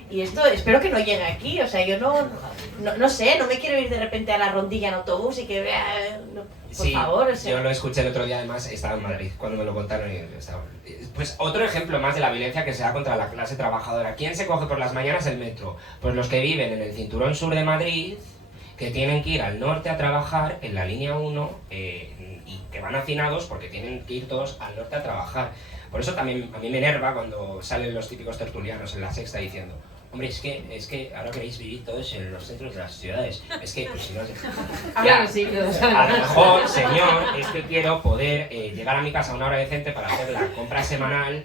y esto espero que no llegue aquí. O sea, yo no sé, no me quiero ir de repente a la Rondilla en autobús y que vea... Por favor, o sea. Yo lo escuché el otro día, además estaba en Madrid cuando me lo contaron y estaba... Pues otro ejemplo más de la violencia que se da contra la clase trabajadora. ¿Quién se coge por las mañanas el metro? Pues los que viven en el cinturón sur de Madrid, que tienen que ir al norte a trabajar en la línea 1 y que van hacinados porque tienen que ir todos al norte a trabajar. Por eso también a mí me enerva cuando salen los típicos tertulianos en La Sexta diciendo: hombre, es que ahora queréis vivir todos en los centros de las ciudades. Es que, pues si no... Claro, sí, a lo mejor, señor, es que quiero poder llegar a mi casa a una hora decente para hacer la compra semanal,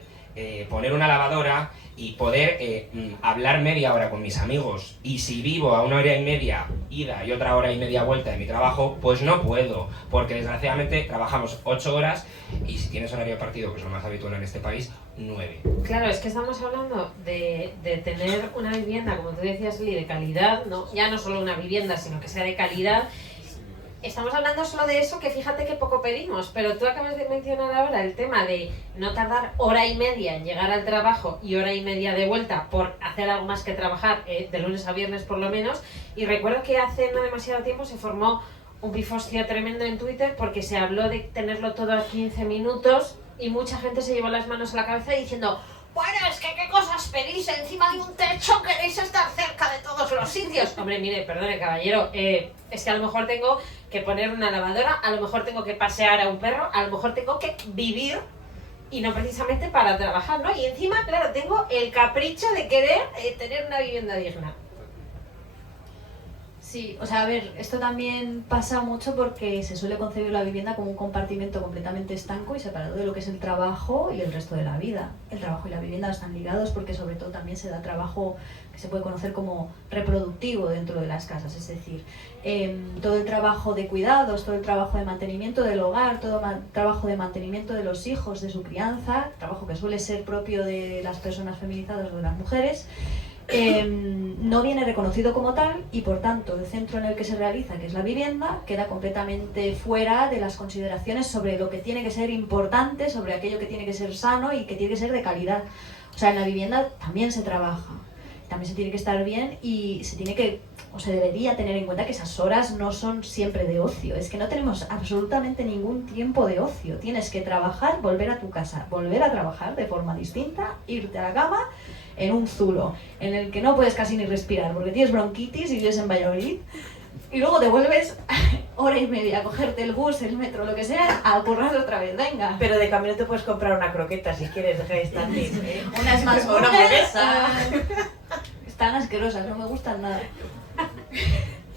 poner una lavadora y poder hablar media hora con mis amigos. Y si vivo a 1 hora y media ida y otra hora y media vuelta de mi trabajo, pues no puedo, porque desgraciadamente trabajamos 8 horas y si tienes horario partido, que es lo más habitual en este país, 9. Claro, es que estamos hablando de tener una vivienda, como tú decías, Lili, de calidad, ¿no? Ya no solo una vivienda, sino que sea de calidad. Estamos hablando solo de eso, que fíjate que poco pedimos, pero tú acabas de mencionar ahora el tema de no tardar 1 hora y media en llegar al trabajo y 1 hora y media de vuelta por hacer algo más que trabajar, de lunes a viernes por lo menos. Y recuerdo que hace no demasiado tiempo se formó un pifostio tremendo en Twitter porque se habló de tenerlo todo a 15 minutos y mucha gente se llevó las manos a la cabeza diciendo: bueno, es que qué cosas pedís, encima de un techo queréis estar cerca de todos los sitios. Hombre, mire, perdone, caballero, es que a lo mejor tengo que poner una lavadora, a lo mejor tengo que pasear a un perro, a lo mejor tengo que vivir y no precisamente para trabajar, ¿no? Y encima, claro, tengo el capricho de querer tener una vivienda digna. Sí, o sea, a ver, esto también pasa mucho porque se suele concebir la vivienda como un compartimento completamente estanco y separado de lo que es el trabajo y el resto de la vida. El trabajo y la vivienda están ligados porque sobre todo también se da trabajo que se puede conocer como reproductivo dentro de las casas, es decir, todo el trabajo de cuidados, todo el trabajo de mantenimiento del hogar, todo trabajo de mantenimiento de los hijos, de su crianza, trabajo que suele ser propio de las personas feminizadas o de las mujeres. No viene reconocido como tal y por tanto el centro en el que se realiza, que es la vivienda, queda completamente fuera de las consideraciones sobre lo que tiene que ser importante, sobre aquello que tiene que ser sano y que tiene que ser de calidad. O O sea, en la vivienda también se trabaja, también se tiene que estar bien y se tiene que, o se debería tener en cuenta que esas horas no son siempre de ocio. Es que no tenemos absolutamente ningún tiempo de ocio. Tienes que trabajar, volver a tu casa, volver a trabajar de forma distinta, irte a la cama en un zulo, en el que no puedes casi ni respirar porque tienes bronquitis y vives en Valladolid. Y luego te vuelves hora y media a cogerte el bus, el metro, lo que sea, a currar otra vez, venga. Pero de camino te puedes comprar una croqueta si quieres, deja de estar bien, ¿eh? Unas más O una hamburguesa. Están asquerosas, no me gustan nada.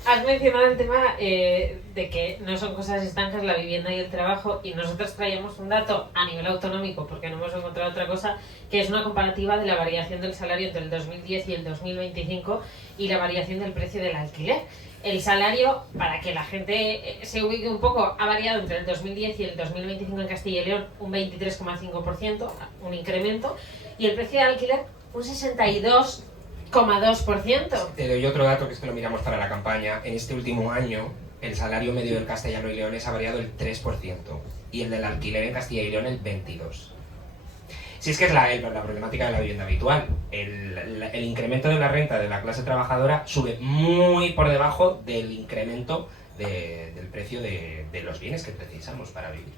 Has mencionado el tema de que no son cosas estancas la vivienda y el trabajo, y nosotros traíamos un dato a nivel autonómico, porque no hemos encontrado otra cosa, que es una comparativa de la variación del salario entre el 2010 y el 2025 y la variación del precio del alquiler. El salario, para que la gente se ubique un poco, ha variado entre el 2010 y el 2025 en Castilla y León un 23,5%, un incremento, y el precio del alquiler un 62,2%. Te doy otro dato que es que lo miramos para la campaña. En este último año, el salario medio del castellano y leonés ha variado el 3% y el del alquiler en Castilla y León el 22%. Si es que es la problemática de la vivienda habitual. El incremento de la renta de la clase trabajadora sube muy por debajo del incremento del precio de los bienes que precisamos para vivir.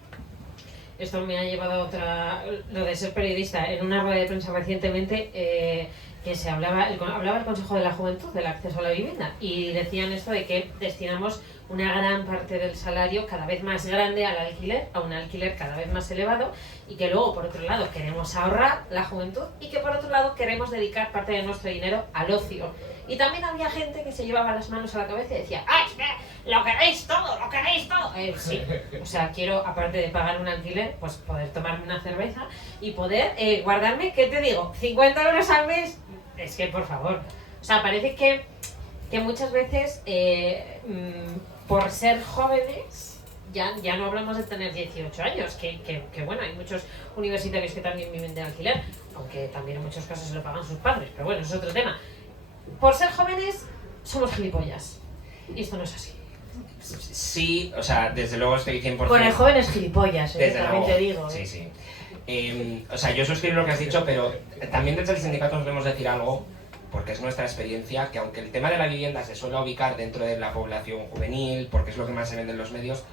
Esto me ha llevado a otra, lo de ser periodista. En una rueda de prensa recientemente que se hablaba el Consejo de la Juventud del acceso a la vivienda, y decían esto de que destinamos una gran parte del salario cada vez más grande al alquiler, a un alquiler cada vez más elevado, y que luego por otro lado queremos ahorrar la juventud y que por otro lado queremos dedicar parte de nuestro dinero al ocio. Y también había gente que se llevaba las manos a la cabeza y decía: ¡ah, es que lo queréis todo, lo queréis todo! Sí, o sea, quiero, aparte de pagar un alquiler, pues poder tomarme una cerveza y poder guardarme, ¿qué te digo? 50 euros al mes. Es que, por favor, o sea, parece que muchas veces por ser jóvenes ya no hablamos de tener 18 años, que bueno, hay muchos universitarios que también viven de alquiler, aunque también en muchos casos se lo pagan sus padres, pero bueno, es otro tema. Por ser jóvenes somos gilipollas, y esto no es así. Sí, o sea, desde luego estoy 100%... Con el joven es gilipollas, Desde también luego. te digo. Sí, sí. O sea, yo suscribo lo que has dicho, pero también desde el sindicato nos debemos decir algo, porque es nuestra experiencia, que aunque el tema de la vivienda se suele ubicar dentro de la población juvenil, porque es lo que más se vende en los medios,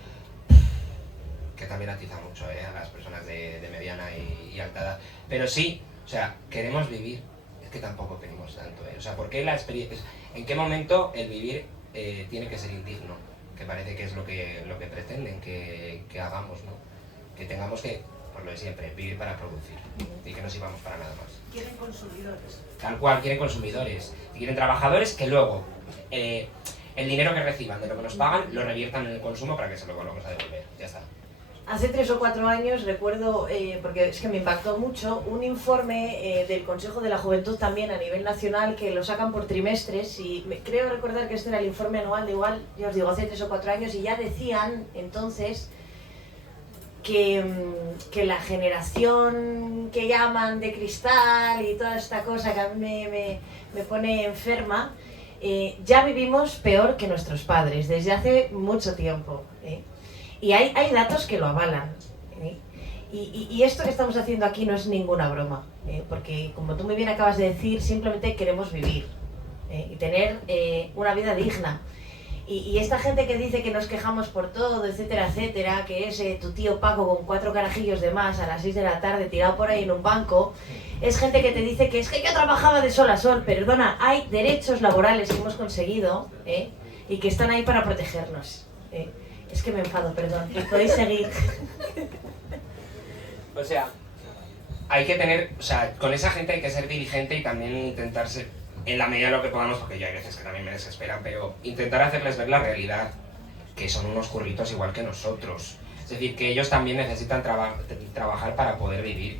que también atiza mucho a las personas de mediana y alta edad. Pero sí, o sea, queremos vivir, es que tampoco queremos tanto. O sea, ¿por qué la experiencia? ¿En qué momento el vivir tiene que ser indigno? Que parece que es lo que pretenden que hagamos, ¿no? Que tengamos que, por lo de siempre, vivir para producir y que no sirvamos para nada más. Quieren consumidores. Tal cual, quieren consumidores, quieren trabajadores que luego el dinero que reciban de lo que nos pagan lo reviertan en el consumo para que se lo volvamos a devolver. Ya está. Hace 3 o 4 años recuerdo, porque es que me impactó mucho, un informe del Consejo de la Juventud también a nivel nacional que lo sacan por trimestres, y creo recordar que este era el informe anual de igual, ya os digo, hace 3 o 4 años, y ya decían entonces que la generación que llaman de cristal y toda esta cosa que a mí me pone enferma, ya vivimos peor que nuestros padres desde hace mucho tiempo. Y hay datos que lo avalan. Y esto que estamos haciendo aquí no es ninguna broma, porque como tú muy bien acabas de decir, simplemente queremos vivir y tener una vida digna. Y esta gente que dice que nos quejamos por todo, etcétera, etcétera, que es tu tío Paco con 4 carajillos de más a las 6 de la tarde tirado por ahí en un banco, es gente que te dice que es que yo trabajaba de sol a sol. Perdona, hay derechos laborales que hemos conseguido y que están ahí para protegernos. Es que me enfado, perdón. Podéis seguir. O sea, hay que tener, o sea, con esa gente hay que ser diligente y también intentar ser, en la medida de lo que podamos, porque ya hay veces que también me desesperan, pero intentar hacerles ver la realidad, que son unos curritos igual que nosotros. Es decir, que ellos también necesitan trabajar para poder vivir,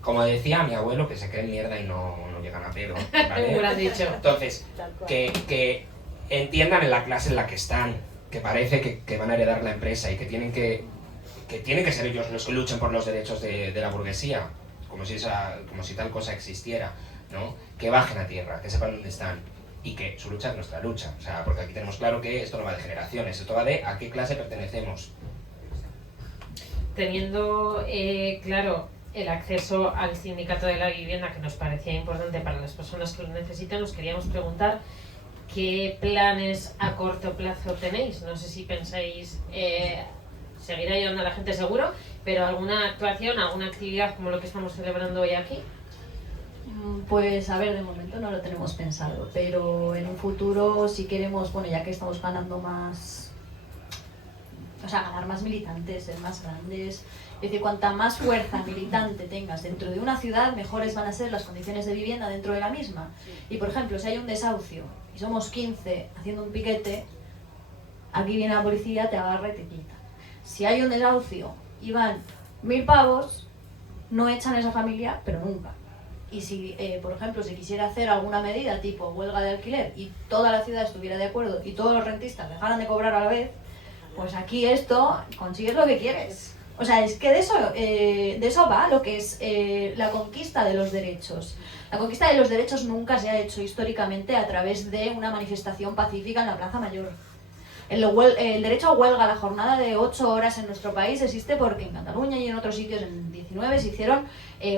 como decía mi abuelo, que se creen mierda y no llegan a pedo, ¿vale? Muy bien dicho. Entonces, que entiendan en la clase en la que están, que parece que van a heredar la empresa y que tienen que ser ellos los que luchen por los derechos de la burguesía, como si tal cosa existiera, ¿no? Que bajen a tierra, que sepan dónde están y que su lucha es nuestra lucha. O sea, porque aquí tenemos claro que esto no va de generaciones, esto va de a qué clase pertenecemos. Teniendo claro el acceso al sindicato de la vivienda, que nos parecía importante para las personas que lo necesitan, os queríamos preguntar qué planes a corto plazo tenéis. No sé si pensáis seguir ayudando a la gente, seguro, pero alguna actuación, alguna actividad como lo que estamos celebrando hoy aquí. Pues a ver, de momento no lo tenemos pensado, pero en un futuro si queremos, bueno, ya que estamos ganando más, o sea, ganar más militantes, ser más grandes, es decir, cuanta más fuerza militante tengas dentro de una ciudad, mejores van a ser las condiciones de vivienda dentro de la misma. Y por ejemplo, si hay un desahucio y somos 15 haciendo un piquete, aquí viene la policía, te agarra y te quita. Si hay un desahucio y van 1000 pavos, no echan a esa familia, pero nunca. Y si, por ejemplo, se quisiera hacer alguna medida tipo huelga de alquiler y toda la ciudad estuviera de acuerdo y todos los rentistas dejaran de cobrar a la vez, pues aquí esto consigues lo que quieres. O sea, es que de eso va lo que es la conquista de los derechos. La conquista de los derechos nunca se ha hecho históricamente a través de una manifestación pacífica en la Plaza Mayor. El derecho a huelga, la jornada de 8 horas en nuestro país existe porque en Cataluña y en otros sitios en 19 se hicieron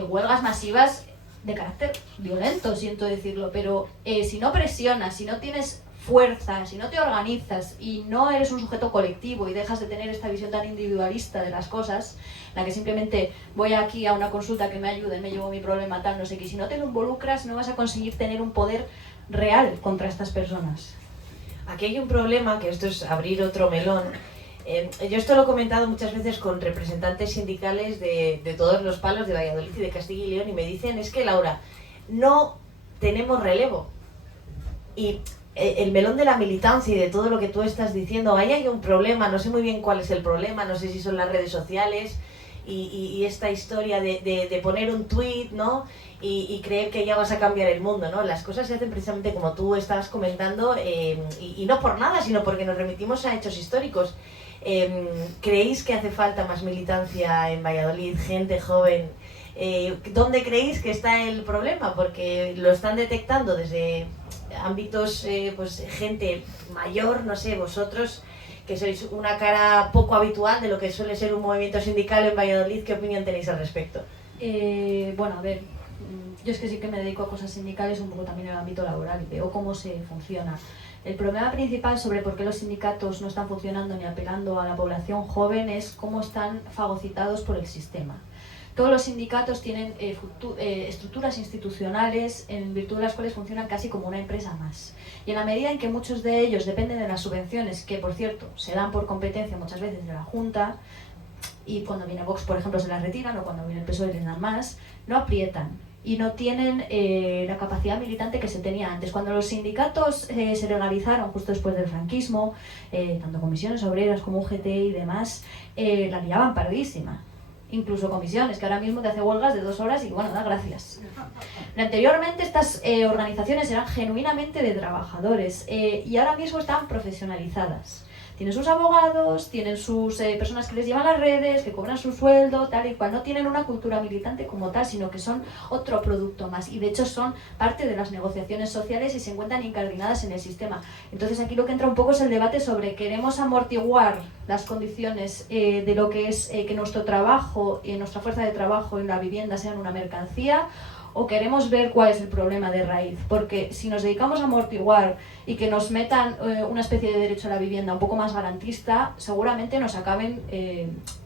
huelgas masivas de carácter violento, siento decirlo, pero si no presionas, si no tienes fuerza, si no te organizas y no eres un sujeto colectivo y dejas de tener esta visión tan individualista de las cosas, la que simplemente voy aquí a una consulta que me ayuden, me llevo mi problema tal, no sé qué, si no te involucras no vas a conseguir tener un poder real contra estas personas. Aquí hay un problema, que esto es abrir otro melón. Yo esto lo he comentado muchas veces con representantes sindicales de todos los palos de Valladolid y de Castilla y León y me dicen, es que Laura, no tenemos relevo. Y el melón de la militancia y de todo lo que tú estás diciendo, ahí hay un problema, no sé muy bien cuál es el problema, no sé si son las redes sociales y esta historia de poner un tuit, ¿no? Y creer que ya vas a cambiar el mundo, ¿no? Las cosas se hacen precisamente como tú estabas comentando y no por nada, sino porque nos remitimos a hechos históricos. ¿Creéis que hace falta más militancia en Valladolid, gente joven? ¿Dónde creéis que está el problema? Porque lo están detectando desde ámbitos, pues gente mayor, no sé, vosotros que sois una cara poco habitual de lo que suele ser un movimiento sindical en Valladolid, ¿qué opinión tenéis al respecto? Bueno, a ver, yo es que sí que me dedico a cosas sindicales un poco también en el ámbito laboral y veo cómo se funciona. El problema principal sobre por qué los sindicatos no están funcionando ni apelando a la población joven es cómo están fagocitados por el sistema. Todos los sindicatos tienen estructuras institucionales en virtud de las cuales funcionan casi como una empresa más. Y en la medida en que muchos de ellos dependen de las subvenciones, que por cierto se dan por competencia muchas veces de la Junta, y cuando viene Vox, por ejemplo, se las retiran, o cuando viene el PSOE les dan más, no aprietan y no tienen la capacidad militante que se tenía antes. Cuando los sindicatos se legalizaron justo después del franquismo, tanto comisiones obreras como UGT y demás, la liaban pardísima. Incluso comisiones, que ahora mismo te hace huelgas de 2 horas y bueno, da gracias. Anteriormente estas organizaciones eran genuinamente de trabajadores y ahora mismo están profesionalizadas. Tienen sus abogados, tienen sus personas que les llevan las redes, que cobran su sueldo, tal y cual. No tienen una cultura militante como tal, sino que son otro producto más. Y de hecho son parte de las negociaciones sociales y se encuentran incardinadas en el sistema. Entonces aquí lo que entra un poco es el debate sobre queremos amortiguar las condiciones de lo que es que nuestro trabajo y nuestra fuerza de trabajo en la vivienda sean una mercancía, o queremos ver cuál es el problema de raíz, porque si nos dedicamos a amortiguar y que nos metan una especie de derecho a la vivienda un poco más garantista, seguramente nos acaben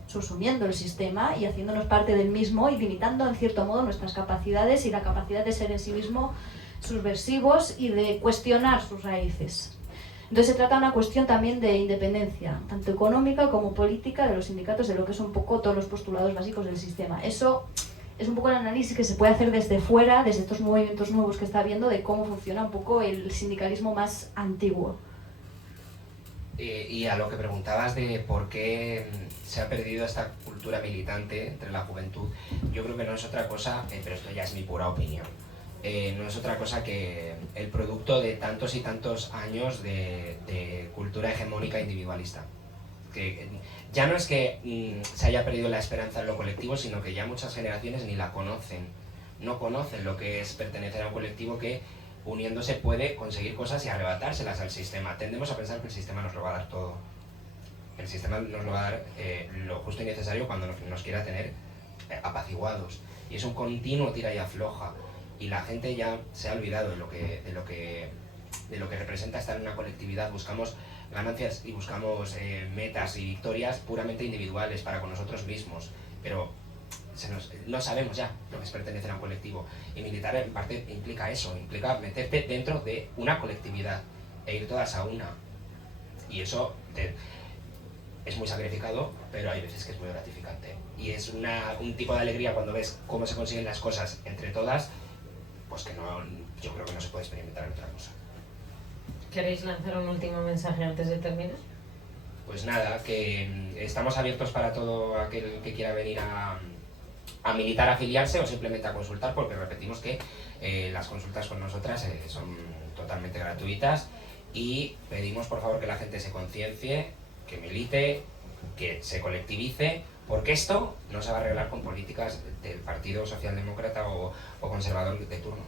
subsumiendo el sistema y haciéndonos parte del mismo y limitando en cierto modo nuestras capacidades y la capacidad de ser en sí mismo subversivos y de cuestionar sus raíces. Entonces se trata de una cuestión también de independencia, tanto económica como política de los sindicatos, de lo que son un poco todos los postulados básicos del sistema. Eso es un poco el análisis que se puede hacer desde fuera, desde estos movimientos nuevos que está habiendo, de cómo funciona un poco el sindicalismo más antiguo. Y a lo que preguntabas de por qué se ha perdido esta cultura militante entre la juventud, yo creo que no es otra cosa, pero esto ya es mi pura opinión, no es otra cosa que el producto de tantos y tantos años de cultura hegemónica individualista. Que ya no es que se haya perdido la esperanza en lo colectivo, sino que ya muchas generaciones ni la conocen, no conocen lo que es pertenecer a un colectivo que uniéndose puede conseguir cosas y arrebatárselas al sistema. Tendemos a pensar que el sistema nos lo va a dar todo. El sistema nos lo va a dar lo justo y necesario cuando nos quiera tener apaciguados. Y es un continuo tira y afloja. Y la gente ya se ha olvidado de lo que representa estar en una colectividad. Buscamos ganancias y buscamos metas y victorias puramente individuales para con nosotros mismos. Pero no sabemos ya lo que es pertenecer a un colectivo. Y militar en parte implica eso, implica meterte dentro de una colectividad e ir todas a una. Y eso es muy sacrificado, pero hay veces que es muy gratificante. Y es un tipo de alegría cuando ves cómo se consiguen las cosas entre todas, pues que yo creo que no se puede experimentar en otra cosa. ¿Queréis lanzar un último mensaje antes de terminar? Pues nada, que estamos abiertos para todo aquel que quiera venir a militar, a afiliarse o simplemente a consultar, porque repetimos que las consultas con nosotras son totalmente gratuitas y pedimos por favor que la gente se conciencie, que milite, que se colectivice, porque esto no se va a arreglar con políticas del Partido Socialdemócrata o conservador de turno.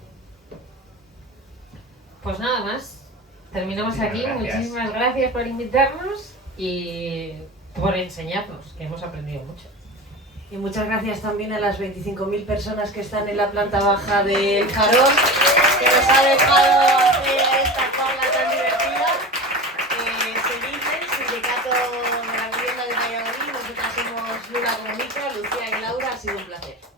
Pues nada más, terminamos aquí. Gracias. Muchísimas gracias por invitarnos y por enseñarnos, que hemos aprendido mucho. Y muchas gracias también a las 25.000 personas que están en la planta baja del Jarón, que nos ha dejado hacer esta charla tan divertida. Seguidles, Sindicato de la Vivienda de Valladolid. Nosotras somos Lula Comunica, Lucía y Laura. Ha sido un placer.